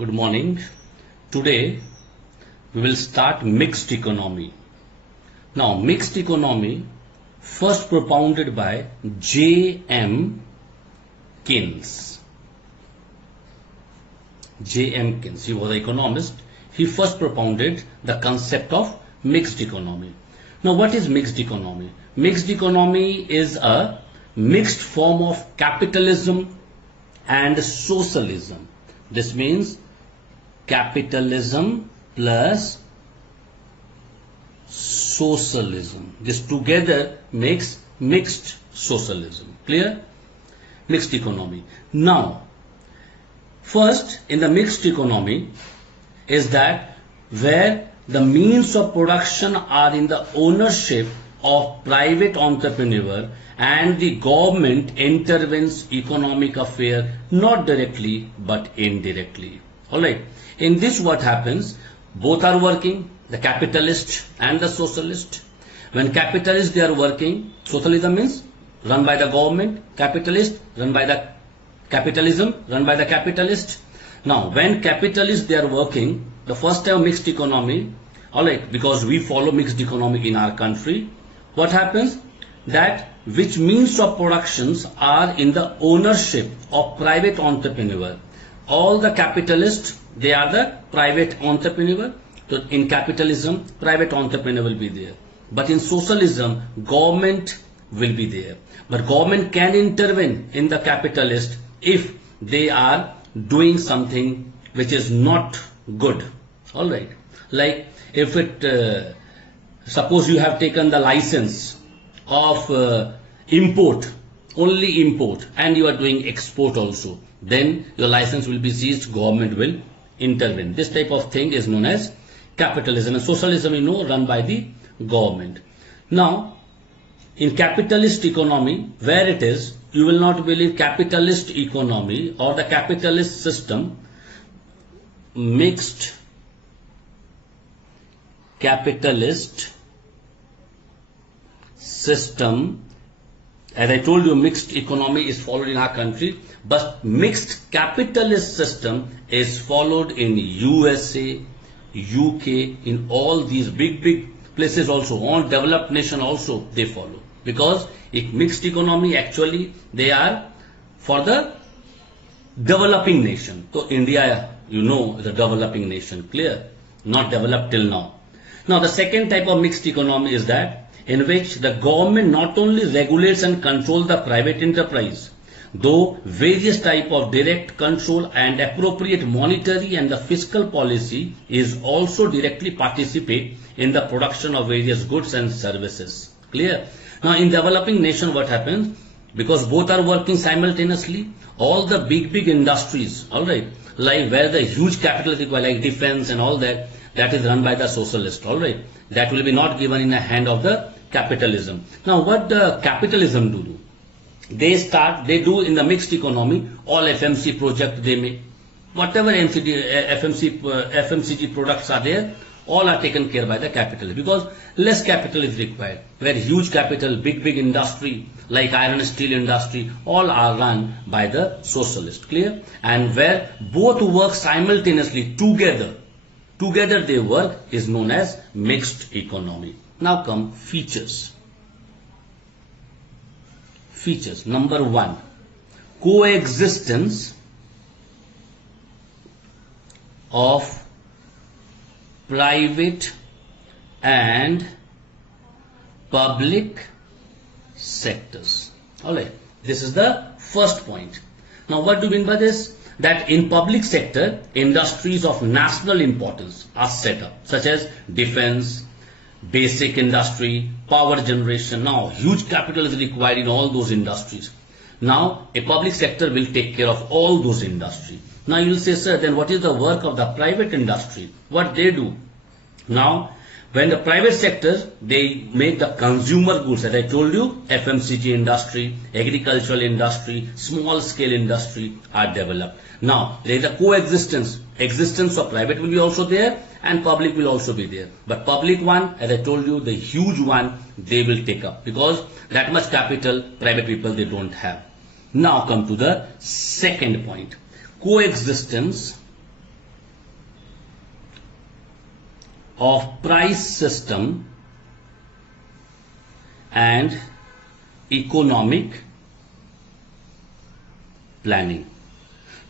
Good morning. Today we will start mixed economy. Now, mixed economy first propounded by J.M. Keynes. J.M. Keynes, he was an economist. He first propounded the concept of mixed economy. Now, what is mixed economy? Mixed economy is a mixed form of capitalism and socialism. This means capitalism plus socialism. This together makes mixed socialism. Clear? Mixed economy. Now, first in the mixed economy is that where the means of production are in the ownership of private entrepreneur and the government intervenes economic affair not directly but indirectly. Alright. In this what happens? Both are working, the capitalist and the socialist. When capitalists they are working, socialism means run by the government, capitalist run by the capitalism, run by the capitalist. Now when capitalists they are working, the first time mixed economy, alright, because we follow mixed economy in our country, what happens? That which means of productions are in the ownership of private entrepreneur. All the capitalists, they are the private entrepreneur. So in capitalism, private entrepreneur will be there. But in socialism, government will be there. But government can intervene in the capitalist if they are doing something which is not good. Alright. Like if it, suppose you have taken the license of import, only import, and you are doing export also, then your license will be seized, government will intervene. This type of thing is known as capitalism. And socialism, you know, run by the government. Now, in capitalist economy, where it is, you will not believe capitalist economy or the capitalist system, mixed capitalist system. As I told you, mixed economy is followed in our country, but mixed capitalist system is followed in USA, UK, in all these big places also, all developed nation also they follow. Because mixed economy actually they are for the developing nation. So India, you know, is a developing nation, clear? Not developed till now. Now the second type of mixed economy is that in which the government not only regulates and controls the private enterprise, though various type of direct control and appropriate monetary and the fiscal policy is also directly participate in the production of various goods and services. Clear? Now in developing nation what happens? Because both are working simultaneously, all the big industries, alright, like where the huge capital is required, like defense and all that, that is run by the socialist, alright. That will be not given in the hand of the capitalism. Now what the capitalism do? They do in the mixed economy, all FMC project they make. Whatever FMCG products are there, all are taken care by the capitalist because less capital is required. Where huge capital, big industry like iron and steel industry, all are run by the socialist. Clear? And where both work simultaneously together they work is known as mixed economy. Now come features. Features. Number one, coexistence of private and public sectors. Alright, this is the first point. Now what do you mean by this? That in public sector, industries of national importance are set up, such as defense, basic industry, power generation. Now huge capital is required in all those industries. Now a public sector will take care of all those industries. Now you will say, sir, then what is the work of the private industry? What they do? Now when the private sectors, they make the consumer goods, as I told you, FMCG industry, agricultural industry, small scale industry are developed. Now there is a existence of private will be also there and public will also be there. But public one, as I told you, the huge one, they will take up because that much capital private people they don't have. Now come to the second point. Coexistence of price system and economic planning.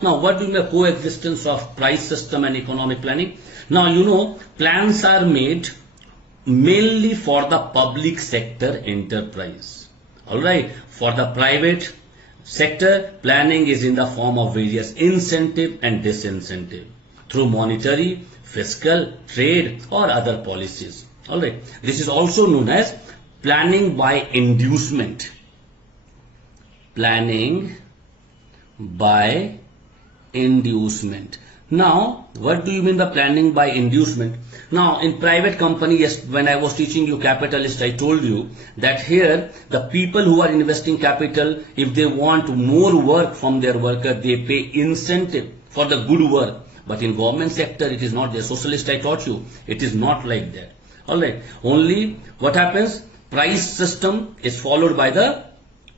Now, what do you mean by coexistence of price system and economic planning? Now, you know, plans are made mainly for the public sector enterprise. Alright, for the private sector, planning is in the form of various incentive and disincentive through monetary, fiscal, trade or other policies. Alright, this is also known as planning by inducement. Planning by inducement. Now, what do you mean by planning by inducement? Now, in private company, yes, when I was teaching you capitalist, I told you that here the people who are investing capital, if they want more work from their worker, they pay incentive for the good work. But in government sector, it is not there. Socialist, I taught you, it is not like that. Alright, only what happens? Price system is followed by the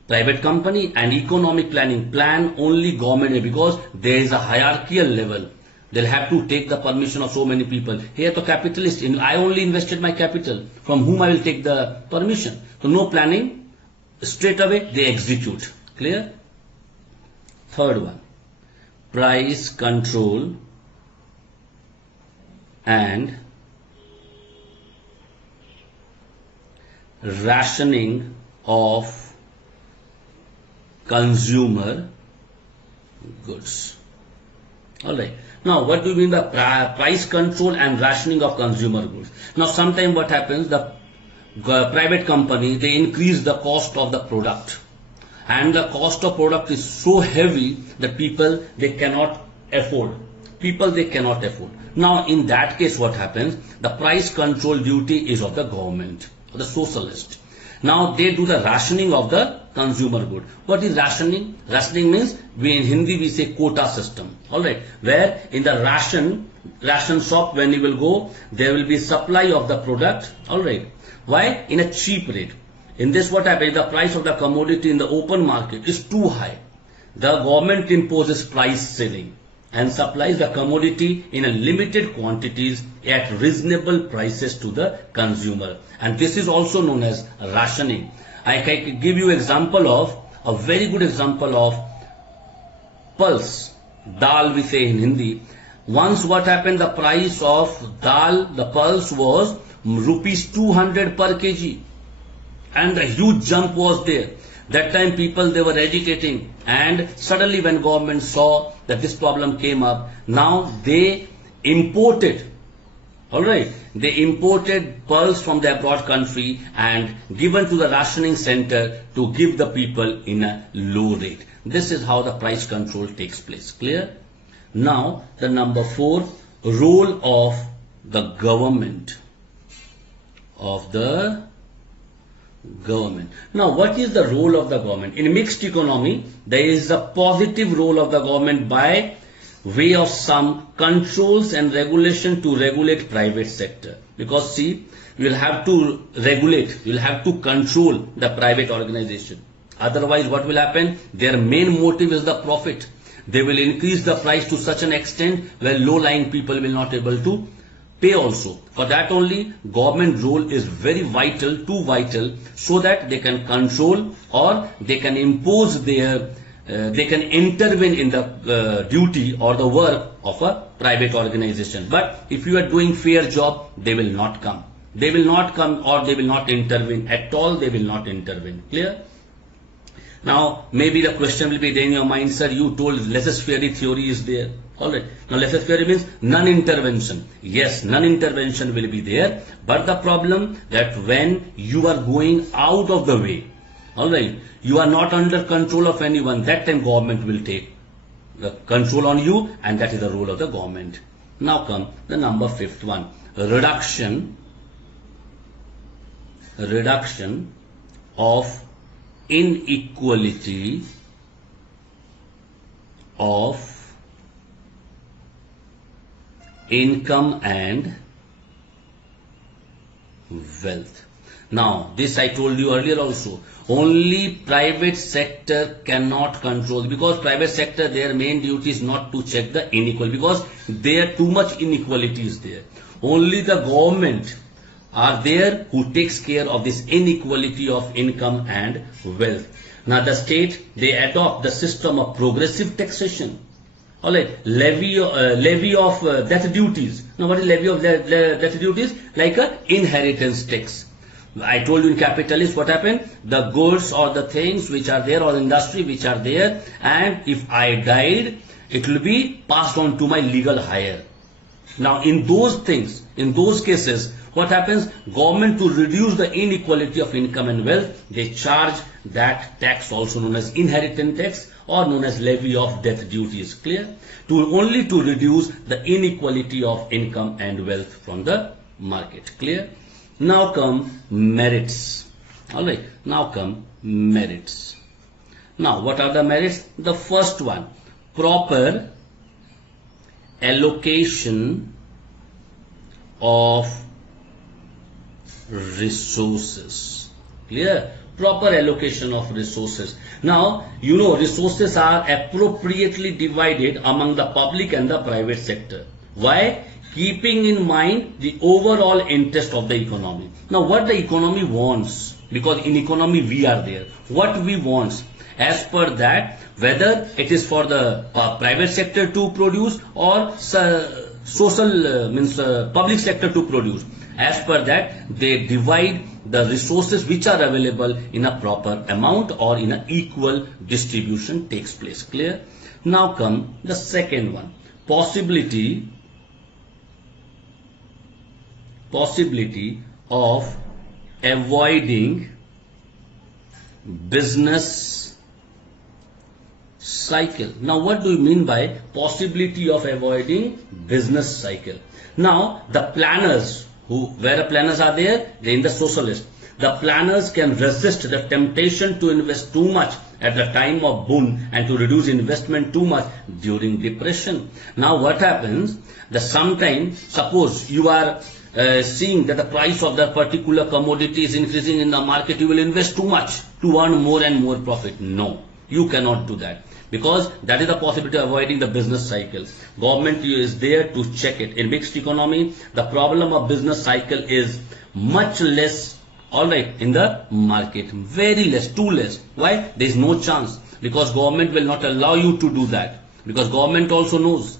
private company, and economic planning plan only government, because there is a hierarchical level. They'll have to take the permission of so many people. Here the capitalist, I only invested my capital. From whom I will take the permission? So no planning, straight away they execute. Clear? Third one, price control and rationing of consumer goods. Alright. Now, what do you mean by price control and rationing of consumer goods? Now, sometimes what happens, the private company, they increase the cost of the product. And the cost of product is so heavy that people, they cannot afford. They cannot afford. Now, in that case, what happens? The price control duty is of the government, of the socialist. Now, they do the rationing of the consumer good. What is rationing? Rationing means, in Hindi we say quota system. Alright, where in the ration shop, when you will go, there will be supply of the product. Alright, why? In a cheap rate. In this, what happens? The price of the commodity in the open market is too high. The government imposes price ceiling and supplies the commodity in a limited quantities at reasonable prices to the consumer. And this is also known as rationing. I can give you example of, a very good example of pulse, dal we say in Hindi. Once what happened, the price of dal, the pulse was rupees 200 per kg. And a huge jump was there. That time people, they were agitating, and suddenly when government saw that this problem came up, now they imported, alright, they imported pearls from the abroad country and given to the rationing center to give the people in a low rate. This is how the price control takes place. Clear? Now, the number 4, role of the government. Now, what is the role of the government? In mixed economy, there is a positive role of the government by way of some controls and regulation to regulate private sector. Because see, you will have to regulate, you will have to control the private organization. Otherwise, what will happen? Their main motive is the profit. They will increase the price to such an extent where low-lying people will not able to pay also. For that only, government role is very vital, too vital, so that they can control or they can impose their, they can intervene in the duty or the work of a private organization. But if you are doing fair job, they will not come. They will not come, or they will not intervene at all. They will not intervene. Clear? Now, maybe the question will be there in your mind, sir, you told laissez-faire theory is there. Alright. Now, laissez-faire means non-intervention. Yes, non-intervention will be there. But the problem that when you are going out of the way, alright, you are not under control of anyone, that time government will take the control on you, and that is the role of the government. Now come the number 5th one. Reduction of inequality of income and wealth. Now, this I told you earlier also. Only private sector cannot control, because private sector, their main duty is not to check the inequality, because there too much inequality is there. only the government are there who takes care of this inequality of income and wealth. Now the state, they adopt the system of progressive taxation. Alright, levy of death duties. Now what is levy of death duties? Like a inheritance tax. I told you in capitalist what happened? The goods or the things which are there or industry which are there, and if I died, it will be passed on to my legal heir. Now in those things, in those cases, what happens? Government, to reduce the inequality of income and wealth, they charge that tax, also known as inheritance tax or known as levy of death duties. Clear? Only to reduce the inequality of income and wealth from the market. Clear? Now come merits. Alright, now come merits. Now what are the merits? The first one, proper allocation of resources. Clear? Proper allocation of resources. Now, you know, resources are appropriately divided among the public and the private sector. Why? Keeping in mind the overall interest of the economy. Now, what the economy wants, because in economy we are there, what we want, as per that, whether it is for the private sector to produce or public sector to produce. As per that, they divide the resources which are available in a proper amount or in an equal distribution takes place. Clear? Now come the second one, possibility of avoiding business cycle. Now what do you mean by possibility of avoiding business cycle? Now the planners, where the planners are there, they in the socialist. The planners can resist the temptation to invest too much at the time of boom and to reduce investment too much during depression. Now what happens? That sometimes, suppose you are seeing that the price of that particular commodity is increasing in the market, you will invest too much to earn more and more profit. No, you cannot do that, because that is the possibility of avoiding the business cycle. Government is there to check it. In mixed economy, the problem of business cycle is much less, alright, in the market. Very less, too less. Why? There is no chance, because government will not allow you to do that, because government also knows.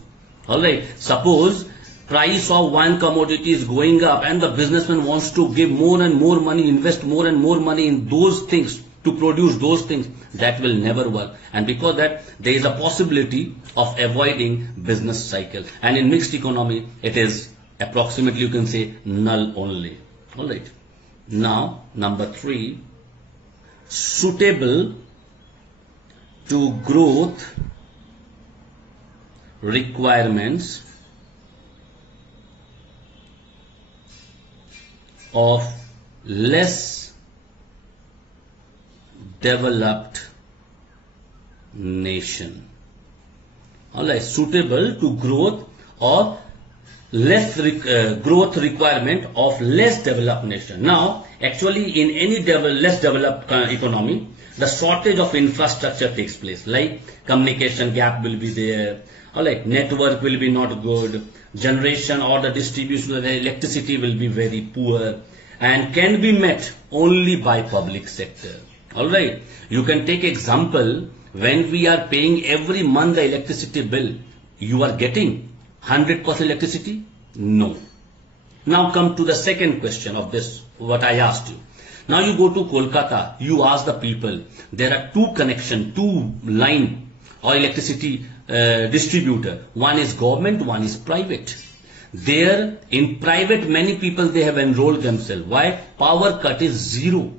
Alright, suppose price of one commodity is going up and the businessman wants to give more and more money, invest more and more money in those things, to produce those things, that will never work. And because that, there is a possibility of avoiding business cycle. And in mixed economy, it is approximately, you can say, null only. Alright. Now, number 3, suitable to growth requirements of less developed nation. Alright, suitable to growth or less growth requirement of less developed nation. Now, actually, in any less developed economy, the shortage of infrastructure takes place. Like communication gap will be there. Alright, network will be not good. Generation or the distribution of the electricity will be very poor and can be met only by public sector. Alright, you can take example, when we are paying every month the electricity bill, you are getting 100% electricity? No. Now come to the second question of this, what I asked you. Now you go to Kolkata, you ask the people, there are two line or electricity distributor. One is government, one is private. There in private, many people, they have enrolled themselves. Why? Power cut is 0.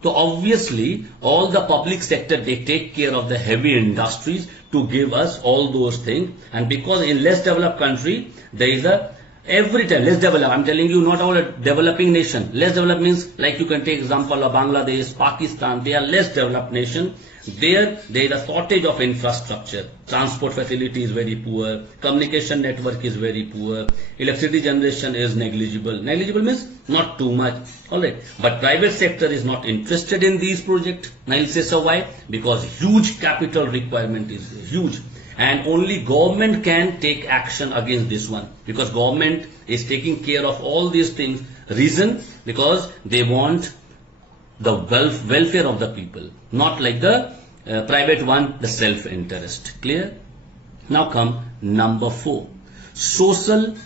So obviously all the public sector, they take care of the heavy industries to give us all those things. And because in less developed country, there is a every time less developed, I'm telling you, not our developing nation. Less developed means, like you can take example of Bangladesh, Pakistan, they are less developed nation. There is a shortage of infrastructure. Transport facility is very poor. Communication network is very poor. Electricity generation is negligible. Negligible means not too much. Alright. But private sector is not interested in these projects. Now you'll say, so why? Because huge capital requirement is huge. and only government can take action against this one, because government is taking care of all these things. Reason? Because they want the welfare of the people, not like the private one, the self-interest. Clear? Now come number 4, social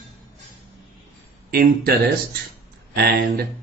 interest and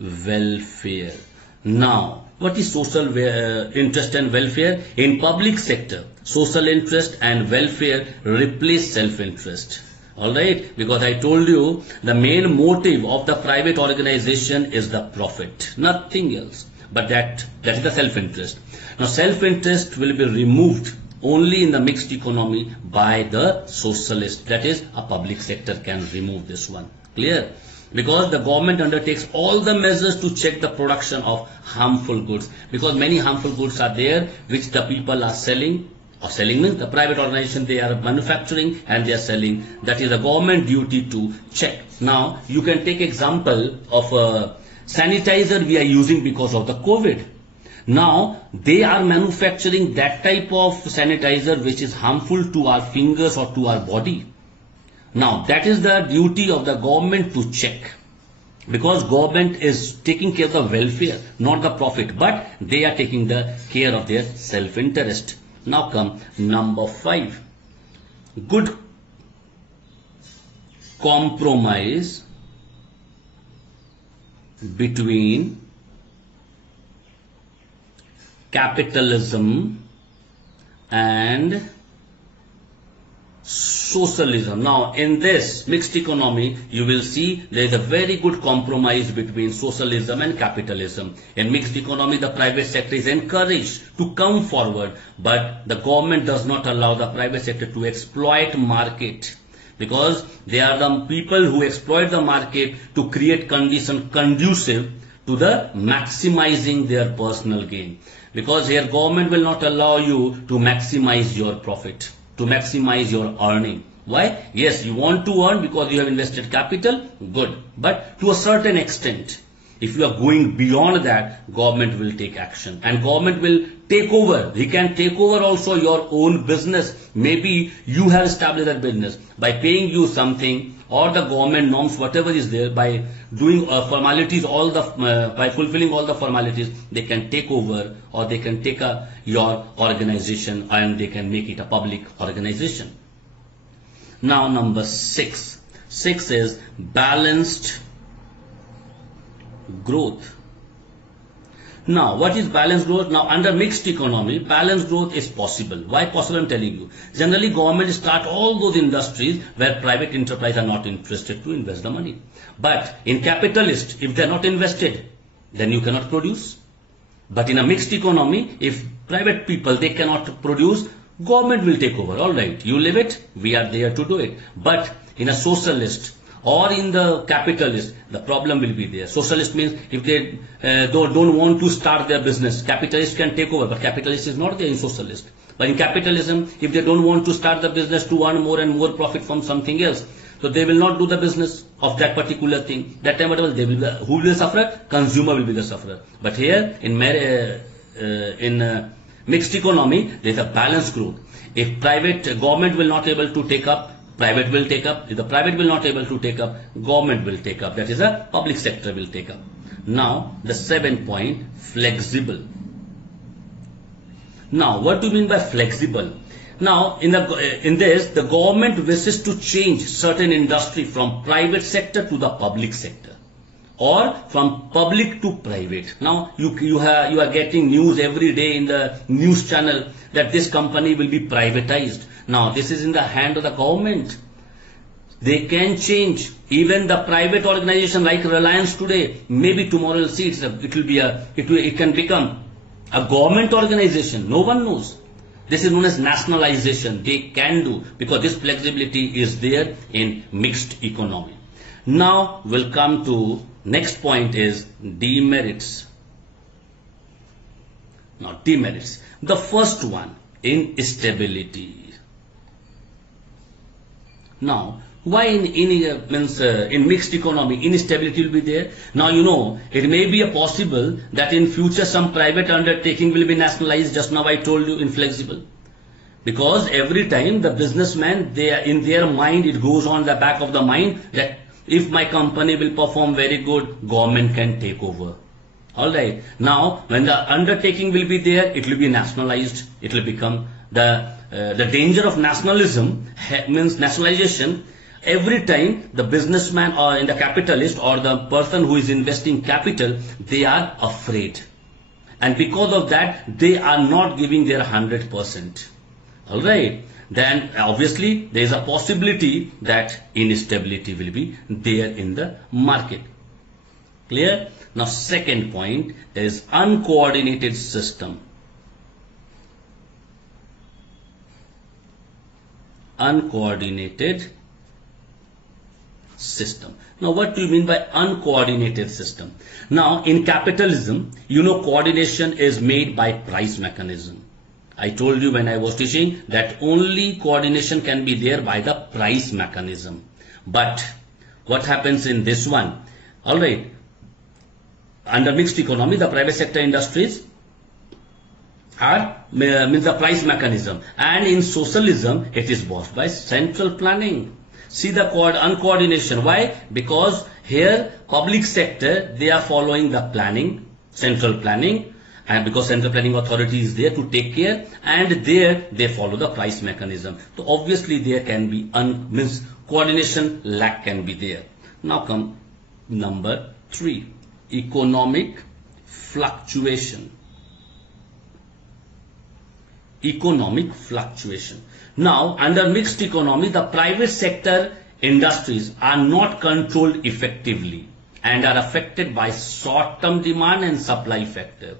welfare. Now, what is social interest and welfare? In public sector, social interest and welfare replace self-interest. Alright, because I told you the main motive of the private organization is the profit, nothing else. But that is the self-interest. Now self-interest will be removed only in the mixed economy by the socialist. That is, a public sector can remove this one. Clear? Because the government undertakes all the measures to check the production of harmful goods. Because many harmful goods are there which the people are selling. Or selling means the private organization, they are manufacturing and they are selling. That is the government duty to check. Now you can take example of a sanitizer we are using because of the COVID. Now they are manufacturing that type of sanitizer which is harmful to our fingers or to our body. Now that is the duty of the government to check, because government is taking care of the welfare, not the profit, but they are taking the care of their self-interest. Now come number 5, good compromise between capitalism and socialism. Now in this mixed economy you will see there is a very good compromise between socialism and capitalism. In mixed economy the private sector is encouraged to come forward, but the government does not allow the private sector to exploit market, because they are the people who exploit the market to create conditions conducive to the maximizing their personal gain. Because here government will not allow you to maximize your profit, to maximize your earning. Why? Yes, you want to earn because you have invested capital, good. But to a certain extent, if you are going beyond that, government will take action. And government will take over. He can take over also your own business. Maybe you have established that business by paying you something, or the government norms, whatever is there, by doing formalities, by fulfilling all the formalities, they can take over, or they can take your organization and they can make it a public organization. Now number 6. 6 is balanced growth. Now what is balanced growth? Now under mixed economy, balanced growth is possible. Why possible? I am telling you. Generally government start all those industries where private enterprise are not interested to invest the money. But in capitalist, if they are not invested, then you cannot produce. But in a mixed economy, if private people, they cannot produce, government will take over. Alright, you live it, we are there to do it. But in a socialist or in the capitalist, the problem will be there. Socialist means if they don't want to start their business, capitalist can take over, but capitalist is not there in socialist. But in capitalism, if they don't want to start the business to earn more and more profit from something else, so they will not do the business of that particular thing. That time whatever they will, who will suffer? Consumer will be the sufferer. But here in mixed economy, there is a balanced growth. If government will not able to take up, private will take up. If the private will not able to take up, government will take up. That is a public sector will take up. Now the 7th point, flexible. Now what do you mean by flexible? Now in this the government wishes to change certain industry from private sector to the public sector, or from public to private. Now you are getting news every day in the news channel that this company will be privatized. Now this is in the hand of the government. They can change. Even the private organization like Reliance today, maybe tomorrow you'll see it can become a government organization. No one knows. This is known as nationalization. They can do, because this flexibility is there in mixed economy. Now we'll come to next point is demerits. Now demerits. The first one, instability. Now why in mixed economy instability will be there? Now you know it may be possible that in future some private undertaking will be nationalized. Just now I told you inflexible. Because every time the businessman, in their mind, it goes on the back of the mind that if my company will perform very good, government can take over. Alright. Now, when the undertaking will be there, it will be nationalized. It will become the danger of nationalism means nationalization. Every time the businessman or in the capitalist or the person who is investing capital, they are afraid. And because of that, they are not giving their 100%. Alright. Then obviously there is a possibility that instability will be there in the market. Clear? Now second point is uncoordinated system. Uncoordinated system. Now what do you mean by uncoordinated system? Now in capitalism, coordination is made by price mechanism. I told you when I was teaching that only coordination can be there by the price mechanism. But what happens in this one? Alright, under mixed economy, the private sector industries means the price mechanism, and in socialism it is bossed by central planning. See the uncoordination. Why? Because here public sector, they are following the planning, central planning, and because central planning authority is there to take care, and there they follow the price mechanism. So obviously there can be coordination lack can be there. Now come number 3, economic fluctuation. Economic fluctuation. Now under mixed economy, the private sector industries are not controlled effectively and are affected by short-term demand and supply factor.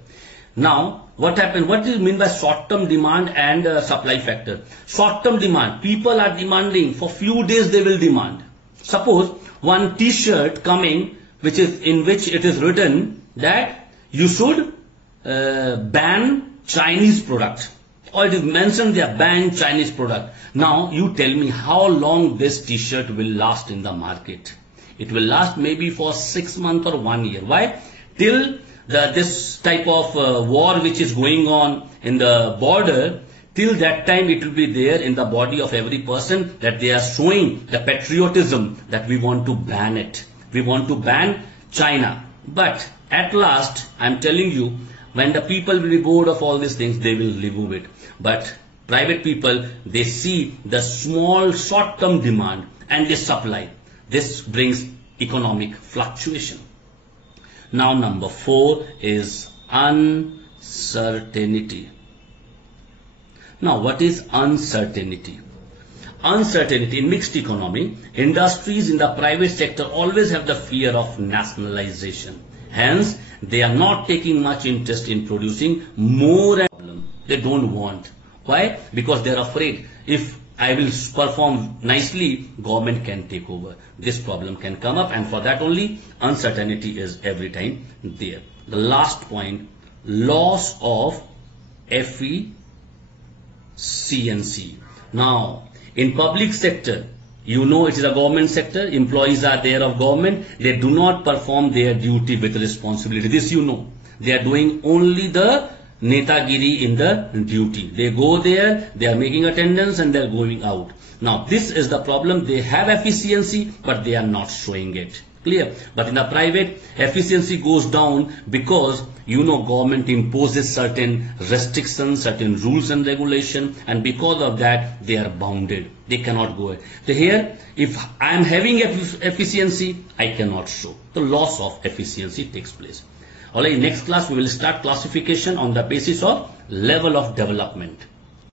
Now what happened? What do you mean by short-term demand and supply factor? Short-term demand, people are demanding for few days, they will demand. Suppose one t-shirt coming in which it is written that you should ban Chinese product, or it is mentioned there ban Chinese product. Now you tell me how long this t-shirt will last in the market. It will last maybe for 6 months or 1 year. Why? Till this type of war which is going on in the border, till that time it will be there in the body of every person that they are showing the patriotism that we want to ban it. We want to ban China. But at last, I am telling you, when the people will be bored of all these things, they will remove it. But private people, they see the small short-term demand and they supply. This brings economic fluctuation. Now number 4 is uncertainty. Now what is uncertainty? Uncertainty in mixed economy, industries in the private sector always have the fear of nationalization. Hence, they are not taking much interest in producing more. They don't want. Why? Because they are afraid. If I will perform nicely, government can take over. This problem can come up, and for that only uncertainty is every time there. The last point, loss of efficiency. Now, in public sector, it is a government sector, employees are there of government, they do not perform their duty with responsibility. This they are doing only the netagiri in the duty. They go there, they are making attendance and they are going out. Now this is the problem. They have efficiency, but they are not showing it. Clear? But in the private, efficiency goes down because government imposes certain restrictions, certain rules and regulation, and because of that they are bounded. They cannot go ahead. So here, if I am having efficiency, I cannot show. The loss of efficiency takes place. Alright, next class we will start classification on the basis of level of development.